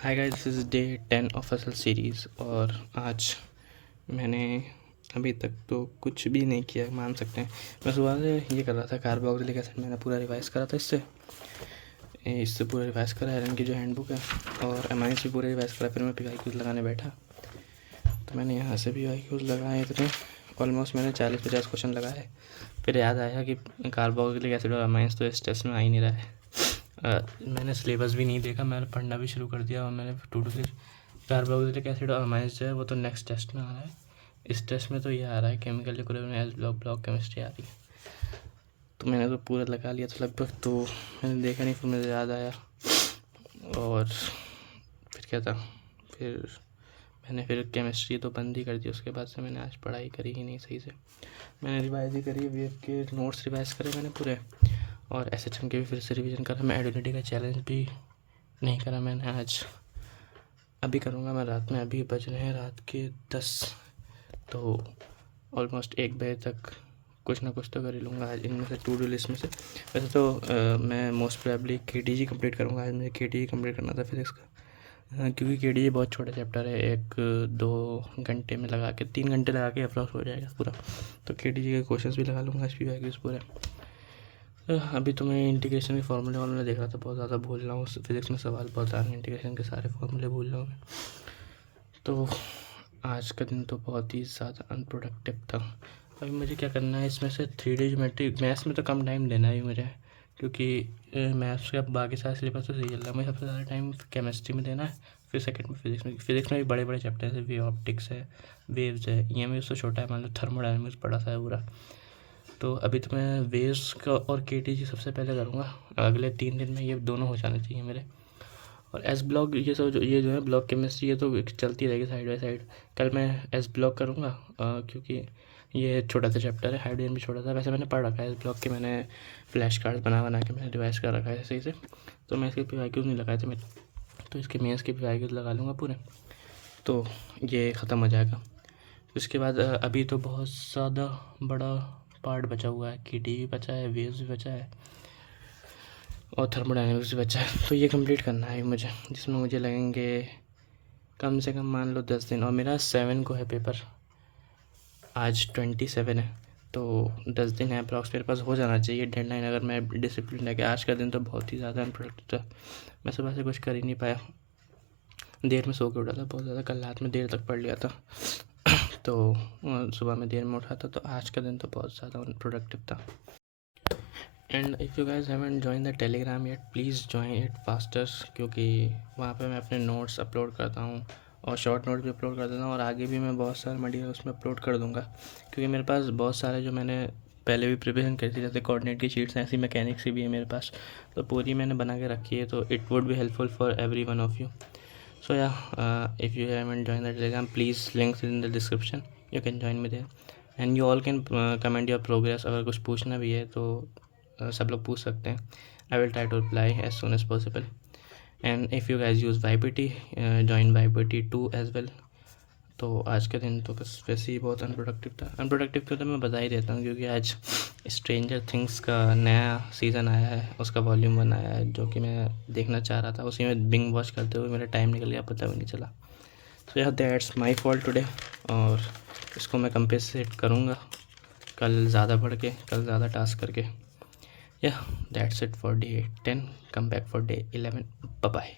Hi guys, this is day 10 of असल series. और आज मैंने अभी तक तो कुछ भी नहीं किया, मान सकते हैं। मैं सुबह से ये कर रहा था, कार्बोक्सिलिक एसिड मैंने पूरा रिवाइज करा था। इससे पूरा रिवाइज करा, आयरन की जो हैंडबुक है, और एमाइंस भी पूरा रिवाइज करा। फिर मैं PYQs लगाने बैठा, तो मैंने यहाँ से PYQs लगाए इतने। ऑलमोस्ट मैंने 40-50 क्वेश्चन लगाए। फिर याद आया कि कार्बोक्सिलिक एसिड और एमाइंस तो इस टेस्ट में आ ही नहीं रहा है। मैंने सिलेबस भी नहीं देखा, मैंने पढ़ना भी शुरू कर दिया और मैंने टू टू कार्बोक्सिलिक एसिड और अमाइंस जो है वो तो नेक्स्ट टेस्ट में आ रहा है। इस टेस्ट में तो ये आ रहा है chemical equilibrium S block block chemistry आ रही है। तो मैंने तो पूरा लगा लिया था लगभग, तो मैंने देखा नहीं, फिर मुझे याद आया। और फिर क्या था, फिर केमिस्ट्री तो बंद ही कर दी। उसके बाद से मैंने आज पढ़ाई करी ही नहीं सही से। मैंने रिवाइज ही करी, वेव के नोट्स रिवाइज करे मैंने पूरे, और SHM के भी फिर से रिवीजन करा। मैं आइडेंटिटी का चैलेंज भी नहीं करा मैंने आज, अभी करूँगा मैं रात में। अभी बज रहे हैं रात के 10, तो ऑलमोस्ट 1 बजे तक कुछ ना कुछ तो कर ही लूँगा आज इनमें से, टू डू लिस्ट में से। वैसे तो मैं मोस्ट प्रोबेबली KTG कंप्लीट करूँगा आज। मुझे KTG कंप्लीट करना था फिजिक्स का, क्योंकि KTG बहुत छोटा चैप्टर है। 1-2 घंटे में लगा के, 3 घंटे लगा के अप्रॉक्स हो जाएगा पूरा। तो KTG के क्वेश्चंस भी लगा लूँगा, PYQs पूरे। अभी तो मैं इंटीग्रेशन के फार्मूले देख रहा था, बहुत ज़्यादा भूल रहा हूँ। फिजिक्स में सवाल बहुत आ रहे हैं, इंटीग्रेशन के सारे फार्मूले भूल रहा हूँ मैं। तो आज का दिन तो बहुत ही ज़्यादा अनप्रोडक्टिव था। अभी मुझे क्या करना है, इसमें से 3D ज्योमेट्री, मैथ्स में तो कम टाइम देना है मुझे, क्योंकि मैथ्स का बाकी सारे सिलेबस तो सही चल रहा है। मुझे सबसे ज़्यादा टाइम केमिस्ट्री में देना है, फिर सेकंड में फिजिक्स में भी बड़े बड़े चैप्टर है, वेव ऑप्टिक्स है, वेव्स है। EMS तो छोटा है, मान लो थर्मोडायनेमिक्स बड़ा सा है पूरा। तो अभी तो मैं वेव्स का और KTG सबसे पहले करूँगा। अगले 3 दिन में ये दोनों हो जाने चाहिए मेरे। और S ब्लॉक ये सब ये जो है ब्लॉक केमिस्ट्री, ये तो चलती रहेगी साइड बाई साइड। कल मैं S ब्लॉक करूँगा, क्योंकि ये छोटा सा चैप्टर है। हाइड्रोजन भी छोटा था, वैसे मैंने पढ़ रखा है S ब्लॉक के, मैंने फ्लैश कार्ड बना के मैंने रिवाइज कर रखा है सही से। तो मैं इसके PYQs नहीं लगाए थे मैं, तो इसके मेंस के PYQs लगा लूँगा पूरे, तो ये ख़त्म हो जाएगा। उसके बाद अभी तो बहुत ज़्यादा बड़ा पार्ट बचा हुआ है। KTG भी बचा है, वेव्स भी बचा है, और थर्मोडायनेमिक्स भी बचा है। तो ये कंप्लीट करना है मुझे, जिसमें मुझे लगेंगे कम से कम मान लो 10 दिन। और मेरा 7 को है पेपर, आज 27 है, तो 10 दिन है अप्रॉक्स। मेरे पास हो जाना चाहिए डेडलाइन, अगर मैं डिसिप्लिन है। कि आज का दिन तो बहुत ही ज़्यादा अनप्रोडक्टिव था। मैं सुबह से कुछ कर ही नहीं पाया, देर में सो के उठा था बहुत ज़्यादा। कल रात में देर तक पढ़ लिया था, तो सुबह में देर में उठा था। तो आज का दिन तो बहुत ज़्यादा अनप्रोडक्टिव था। And if you guys haven't join the Telegram yet, please join it faster, क्योंकि वहाँ पे मैं अपने नोट्स अपलोड करता हूँ, और शॉर्ट नोट भी अपलोड कर देता हूँ, और आगे भी मैं बहुत सारे मटेरियल उसमें अपलोड कर दूँगा। क्योंकि मेरे पास बहुत सारे जो मैंने पहले भी प्रिपरेशन करी थी, जैसे कोऑर्डिनेट की शीट्स हैं, ऐसी मैकेनिक्स की भी है मेरे पास, तो पूरी मैंने बना के रखी है। तो it would be helpful for every one of you. So yeah if you haven't join the Telegram, please links in the description, you can join me there, and you all can comment your progress. अगर कुछ पूछना भी है तो सब लोग पूछ सकते हैं। I will try to reply as soon as possible. And if you guys use YPT, join YPT 2 as well. तो आज का दिन तो बस वैसे ही बहुत अनप्रोडक्टिव था। अनप्रोडक्टिव क्यों, तो मैं बता ही देता हूँ, क्योंकि आज स्ट्रेंजर थिंग्स का नया सीज़न आया है, उसका वॉल्यूम 1 आया है, जो कि मैं देखना चाह रहा था। उसी में बिंग वॉच करते हुए मेरा टाइम निकल गया, पता भी नहीं चला। सो यार, दैट्स माई फॉल्ट टुडे, और इसको मैं कंपेंसेट करूँगा कल ज़्यादा पढ़ के, कल ज़्यादा टास्क करके। Yeah, that's it for day 10. Come back for day 11. Bye bye.